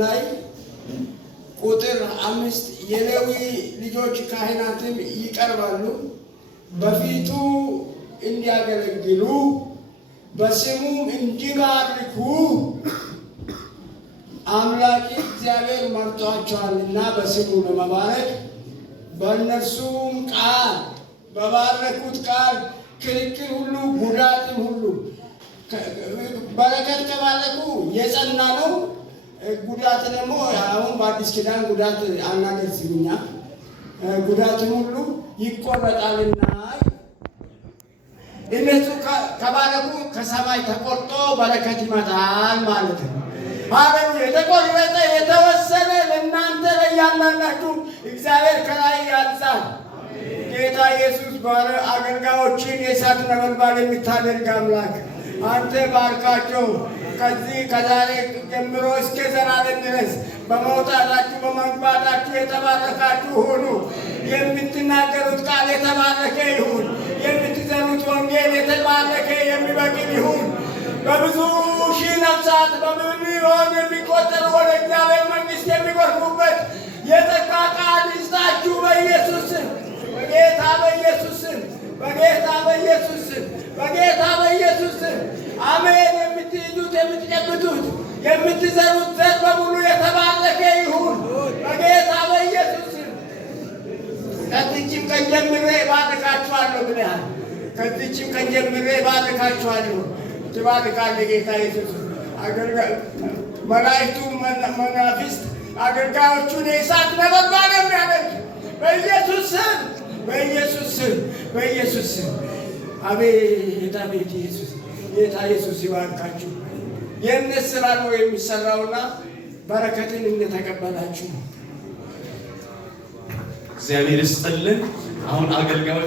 ላይ ቁጥር 5 የሌዊ ልጆች ካህናትም ይቀርባሉ በፊቱ እንዲያገለግሉ በስሙም እንዲባርኩ አምላክ እግዚአብሔር መርጧቸዋልና በስሙ ለመባረክ በእነርሱም ቃል በባረኩት ቃል ክርክር ሁሉ ጉዳትም ሁሉ በረከት ከባረኩ የጸና ነው። ጉዳት ደግሞ አሁን በአዲስ ኪዳን ጉዳት አናደርስምኛ ጉዳትም ሁሉ ይቆረጣልና እነሱ ከባረኩ ከሰማይ ተቆርጦ በረከት ይመጣል ማለት ነው። ሃሌሉያ! የተቆረጠ የተወሰነ ለእናንተ ለእያንዳንዳችሁ እግዚአብሔር ከላይ ያዛል። ጌታ ኢየሱስ ባለ አገልጋዮችን የእሳት ነበልባል የምታደርግ አምላክ አንተ ባርካቸው። ከዚህ ከዛሬ ጀምሮ እስከ ዘላለም ድረስ በመውጣታችሁ በመግባታችሁ የተባረካችሁ ሁኑ። የምትናገሩት ቃል የተባረከ ይሁን። የምትዘሩት ወንጌል የተባረከ የሚበቅል ይሁን። በብዙ ሺህ ነፍሳት በሚሊዮን የሚቆጠሩ ወደ እግዚአብሔር መንግሥት የሚጎርፉበት የጸጋ ቃል ይስጣችሁ በኢየሱስ ስም፣ በጌታ በኢየሱስ ስም፣ በጌታ በኢየሱስ ስም፣ በጌታ በኢየሱስ ስም። አሜን። የምትይዙት የምትጨብጡት የምትዘሩት ዘር በሙሉ የተባረከ ይሁን በጌታ በኢየሱስ ስም። ከዚህችም ቀን ጀምሬ እባርካችኋለሁ ብለሃል። ከዚህችም ቀን ጀምሬ እባርካችኋለሁ። ትባርካለህ ጌታ ኢየሱስ። መላእክቱ መናፍስት አገልጋዮቹን የእሳት ነበልባል የሚያደርግ በኢየሱስ ስም፣ በኢየሱስ ስም፣ በኢየሱስ ስም። አቤት አቤት! ኢየሱስ ጌታ ኢየሱስ ይባርካችሁ። የእምነት ስራ ነው የሚሰራውና በረከትን እንደተቀበላችሁ ነው። እግዚአብሔር ይስጥልን። አሁን አገልጋዮች